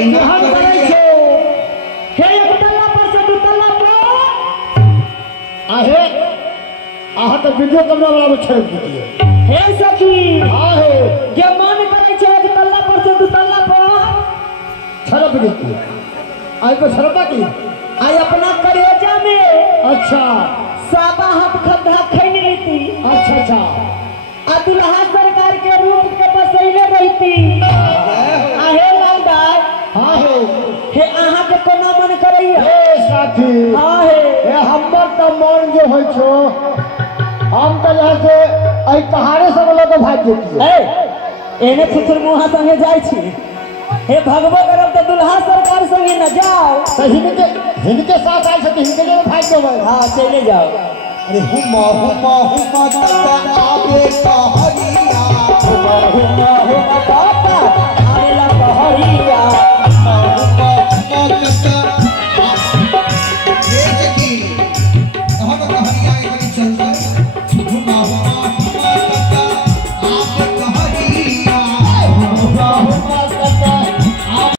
हम करे छो हे एक तल्ला पर से दू तल्ला पर आहे आहा तो वीडियो कैमरा वाला में छोड़ दीजिए हे सखी आहे के मन करे छे एक तल्ला पर से दू तल्ला पर छरप दीजिए आई को छरपा की आई अपना करेजा में अच्छा साबा हाथ खद्दा खैनी लीती अच्छा अच्छा आ दुल्हा सरकार के रूप के बसैले रहती आहे लालदार आहे हे आहा के कोना मन करैया ए साथी आहे ए हमर तो मन जो होय छो हम तो जैसे आई पहाड़े सब लोग भाग जेती ए एने फुथुर मुहा संगे जाय छी हे भगवो करब तो दुल्हा सरकार संगे न जाओ तो हिनके साथ आए छथि हिनके जो भाग देबै हां चले जाओ अरे हुमा हुमा हुमा तक आवे कहरिया हुमा हुमा हुमा